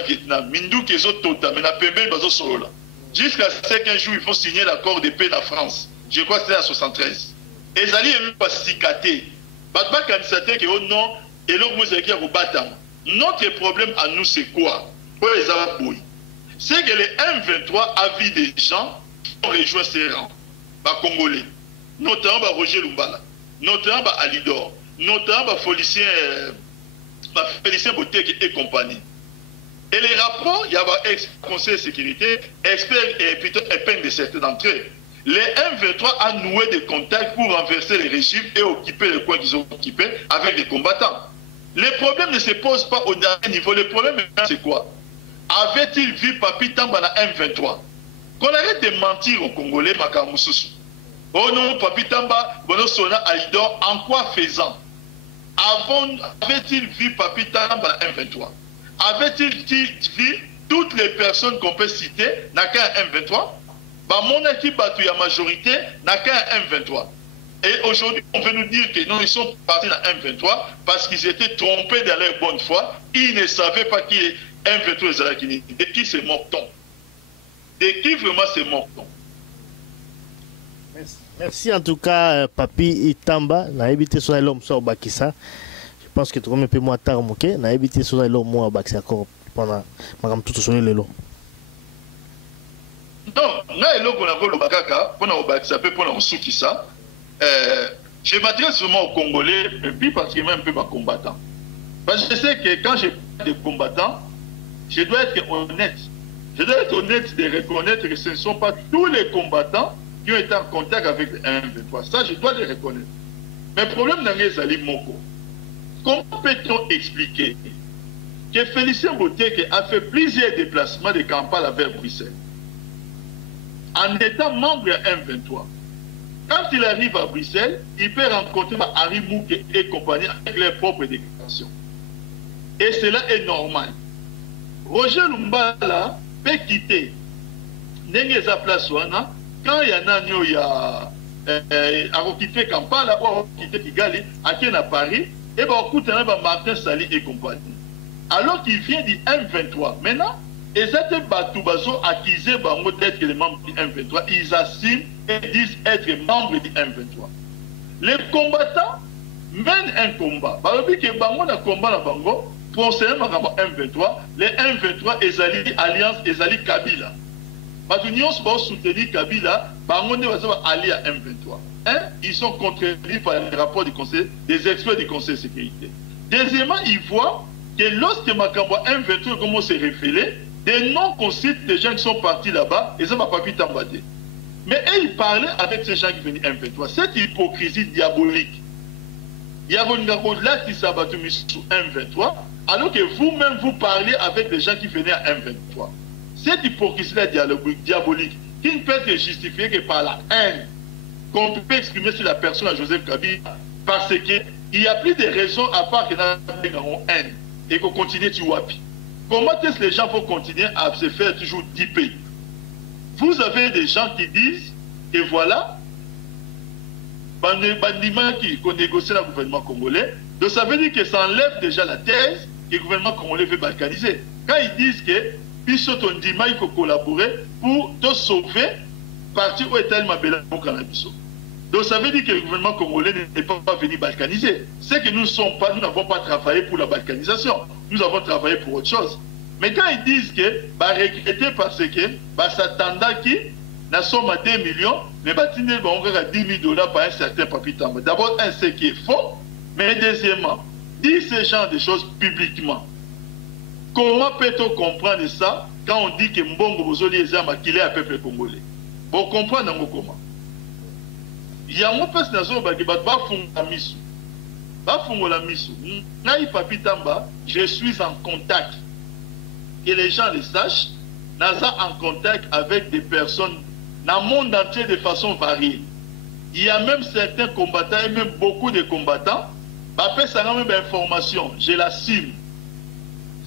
Vietnam, Mindou, Tota, mais la PB, Solola. Jusqu'à ce qu'un jour, il faut signer l'accord de paix de la France. Je crois que c'était en 73. Et Zali est pas cicaté. Notre problème à nous, c'est quoi? C'est que les M23 a vu des gens qui ont rejoint ces rangs. Congolais. Notamment Roger Lumbala. Notamment Alidor. Notamment Félicien Botek et compagnie. Et les rapports, il y a un conseil de sécurité, expert et plutôt épingle de certains d'entre eux. les M23 a noué des contacts pour renverser les régimes et occuper les coins qu'ils ont occupés avec des combattants. Les problèmes ne se posent pas au dernier niveau. Le problème, c'est quoi? Avait-il vu Papi Tamba na M23? Qu'on arrête de mentir aux Congolais, Makamoussousou. Oh non, Papi Tamba, Bono Sona Alidor, en quoi faisant? Avait-il vu Papi Tamba na M23? Avait-il vu toutes les personnes qu'on peut citer n'a qu'un M23? Bah, mon équipe battu la majorité n'a qu'un M23. Et aujourd'hui, on veut nous dire que non, ils sont partis dans M23 parce qu'ils étaient trompés dans leur bonne foi. Ils ne savaient pas qui est M23 et Zalakini. De qui se moque-t-on? De qui vraiment se moque-t-on? Merci en tout cas, Papi Itamba. On a évité sur l'homme sur Bakissa. Je pense que tu as un peu moins tard, on a évité sur l'homme à Bakissa encore pendant tout sur le lot. Donc, on a le Bakaka, on a au Bakissa, on a au Soukissa. Je m'adresse vraiment aux Congolais, et puis particulièrement un peu aux combattants. Parce que je sais que quand je parle des combattants, je dois être honnête. Je dois être honnête de reconnaître que ce ne sont pas tous les combattants qui ont été en contact avec le M23. Ça, je dois le reconnaître. Mais le problème dans les Ali Moko, comment peut-on expliquer que Félicien Boteke a fait plusieurs déplacements de Kampala vers Bruxelles en étant membre de M23? Quand il arrive à Bruxelles, il peut rencontrer Henri Mouké et compagnie avec leurs propres déclarations. Et cela est normal. Roger Lumbala peut quitter Nengeza Plaswana quand il y en a à quitter Kampala ou à quitter Kigali, à qui à Paris, et bien on écoute Martin Sali et compagnie. Alors qu'il vient du M23. Maintenant, et cette Batoubazo accusé d'être les membres du M23, ils assument et disent être membres du M23. Les combattants mènent un combat. Parce que Bango na combat na Bango, concernant M23, les M23 Ezali Alliance Ezali Kabila. Parce que nous avons soutenu Kabila, Bango ne va pas aller à M23. Un, ils sont contredits par les rapports du Conseil, des experts du Conseil de sécurité. Deuxièmement, ils voient que lorsque Makambo M23 commence à se révéler, des noms qu'on cite des gens qui sont partis là-bas, et ça m'a pas pu t'emballer. Mais ils parlaient avec ces gens qui venaient M23. Cette hypocrisie diabolique. Il y a là qui s'abattent sur M23, alors que vous-même vous parlez avec des gens qui venaient à M23. Cette hypocrisie-là diabolique, qui ne peut être justifiée que par la haine qu'on peut exprimer sur la personne de Joseph Kabila, parce qu'il n'y a plus de raisons à part que nous avons haine et qu'on continue sur Wapi. Comment est-ce que les gens vont continuer à se faire toujours diper? Vous avez des gens qui disent que voilà, qu'on négocie le gouvernement congolais, donc ça veut dire que ça enlève déjà la thèse que le gouvernement congolais veut balkaniser. Quand ils disent que Bissot Ndima, il faut collaborer pour te sauver, partir où est tellement belle pour Canabiso. Donc ça veut dire que le gouvernement congolais n'est pas venu balkaniser. C'est que nous nous n'avons pas travaillé pour la balkanisation. Nous avons travaillé pour autre chose. Mais quand ils disent que, regretter parce que, s'attendait qui, la somme à 2 millions, mais on va 10 000 $ par un certain Papi Tamba. D'abord, un, c'est qui est faux, mais deuxièmement, dire ce genre de choses publiquement. Comment peut-on comprendre ça quand on dit que Mbongo Bozoli est qu'il est un peuple congolais? Vous comprenez comment? Il y a un peu de choses qui Papi Tamba, je suis en contact. Que les gens le sachent, Naza en contact avec des personnes dans le monde entier de façon variée. Il y a même certains combattants et même beaucoup de combattants. Après ça, même information, je l'assume.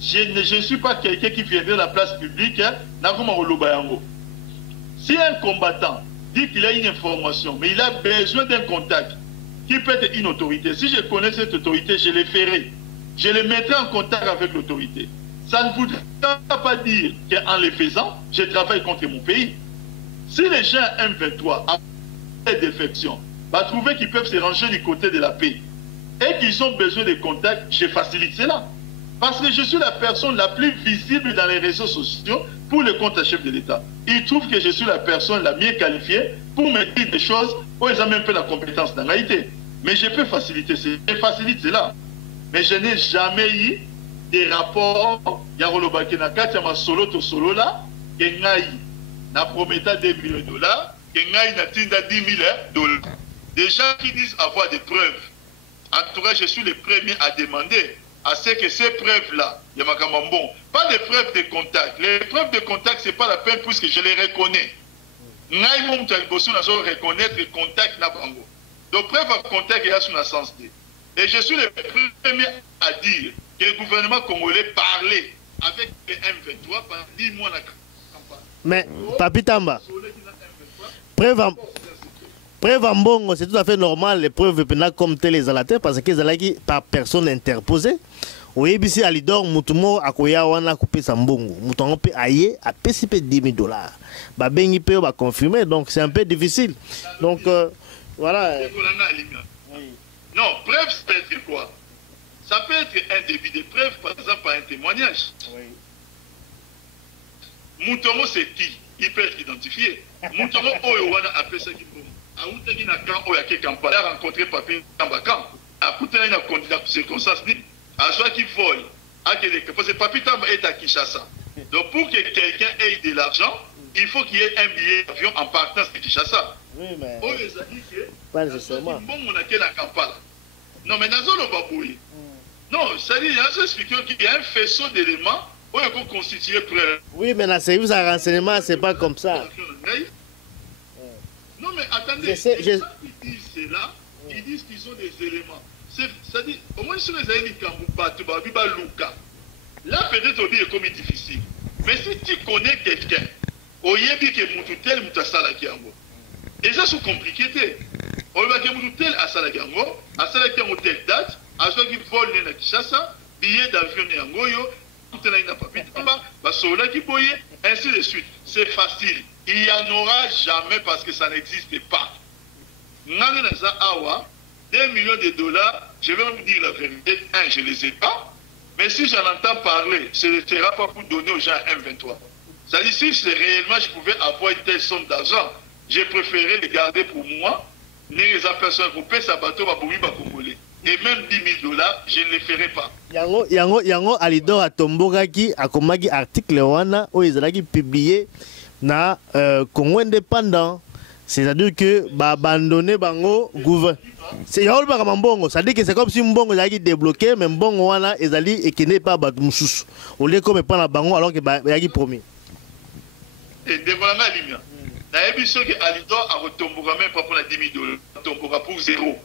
Je ne suis pas quelqu'un qui viendrait de la place publique. Si un combattant dit qu'il a une information, mais il a besoin d'un contact, qui peut être une autorité. Si je connais cette autorité, je le ferai. Je le mettrai en contact avec l'autorité. Ça ne voudrait pas dire qu'en le faisant, je travaille contre mon pays. Si les gens M23 ont des défections, trouver qu'ils peuvent se ranger du côté de la paix et qu'ils ont besoin de contacts, je facilite cela. Parce que je suis la personne la plus visible dans les réseaux sociaux pour le compte chef de l'État. Ils trouvent que je suis la personne la mieux qualifiée pour me dire des choses où ils ont même peu la compétence dans réalité. Mais je peux faciliter cela. Mais je n'ai jamais eu des rapports. Il y a un solo là, qui n'a prometté 2 millions de $, que ngai natinda 10 000 dollars. Des gens qui disent avoir des preuves. En tout cas, je suis le premier à demander à ce que ces preuves-là, il y a bon, pas des preuves de contact. Les preuves de contact, ce n'est pas la peine puisque je les reconnais. Ngai mom talbosu na so reconnaître le contact na bango. Donc preuve à contact il y a son sens. Et je suis le premier à dire que le gouvernement congolais parlait avec le M23 pendant 10 mois dans la campagne. Mais Papi Tamba, preuve en bon, c'est tout à fait normal, les preuves comme telles les alatés, parce que les par personne interposée. Oui, ici à l'idor, mutumo akoya wana coupé sambongo. Mouton peut ailler à PCP 10 000 dollars. Bah ben il peut confirmer, donc c'est un peu difficile. Donc voilà. Non, preuve ça peut être quoi? Ça peut être un début de preuve, par exemple par un témoignage. Mouton c'est qui? Il peut être identifié. Mouton oyowana appelle ça qui bon. Aoutaki na kan oyake campagne a rencontré Papi Tambakan. A coûté une candidat circonstance libre. À soit qui vole, parce que Papi Tamba est à Kinshasa. Donc pour que quelqu'un ait de l'argent, il faut qu'il y ait un billet d'avion en partance de Kinshasa. Oui, mais... Oh, les amis, pas nécessairement. Bon, on a quel à Kampala. Non, mais dans le babouille. Non, ça dit, il y a qu'il y a un faisceau d'éléments où il faut constituer preuve. Oui, mais dans le service à renseignement, c'est pas comme ça. Non, mais attendez, ils disent cela, ils disent qu'ils ont des éléments. C'est-à-dire, au moins sur les amis là peut-être au est comme difficile. Mais si tu connais quelqu'un, au yebi que moututel moutasala kiango. Et ça c'est compliqué. Au yebi que moututel asala kiango, asala kiango telle date, asala qui vole na Kinshasa, billet d'avion yango yo, tout na Papi Tamba, basola qui boye, ainsi de suite. C'est facile. Il n'y en aura jamais parce que ça n'existe pas. Nana na awa 2 millions de dollars, je vais vous dire la vérité, je ne les ai pas, mais si j'en entends parler, ce ne sera pas pour donner aux gens M23. C'est-à-dire, si réellement je pouvais avoir une telle somme d'argent, j'ai préféré les garder pour moi, les personnes pour payer sa bateau, congolais. Et même 10 000 dollars, je ne les ferai pas. Yango Alidor a tombogaki a komaki article wana o ezalaki publié na Congo indépendant. C'est-à-dire que abandonner bango gouvernement. C'est c'est-à-dire que c'est comme si mbongo yaki débloqué mais mbongo wana ezali et qui n'est pas batu mususu. Au lieu comme prendre la bango alors que yaki promis. Et devant la lumière. Na émission que Alidor a retomboga même pas pour la 10 000 dollars, tomboga pour zéro.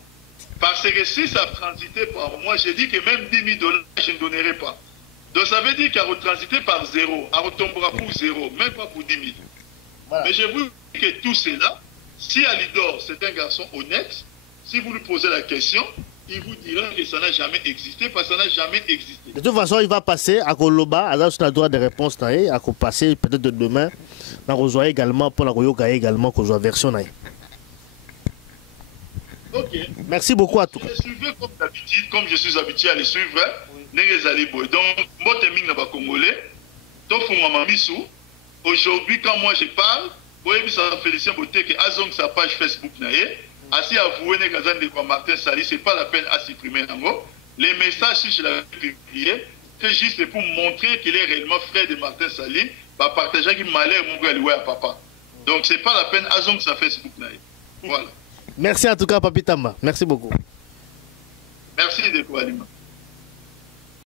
Parce que si ça transitait par moi, j'ai dit que même 10 000 dollars, je ne donnerai pas. Donc ça veut dire qu'à retransiter par zéro, à retombera pour zéro, même pas pour 10 000. Voilà. Mais je vous dis que tout cela, si Alidor c'est un garçon honnête, si vous lui posez la question, il vous dira que ça n'a jamais existé, parce que ça n'a jamais existé. De toute façon, il va passer à Koloba, à la droit de réponse, à passer peut-être demain, à rejoindre également pour la Royoka également, qu'on soit version. Ok. Merci beaucoup à tous. Je les suivais comme d'habitude, comme je suis habitué à les suivre. Donc, moi, je suis Congolais. Donc, aujourd'hui, quand moi je parle, Félicien Boté qui a sa page Facebook. Assis à vous, Martin Sali, ce n'est pas la peine à supprimer. Les messages, si je l'avais publié, c'est juste pour montrer qu'il est réellement frère de Martin Sali, pour partager qu'il malheur mon à papa. Donc, ce n'est pas la peine à sa Facebook. Voilà. Merci en tout cas, Papi Tamba. Merci beaucoup. Merci de toi, Alima.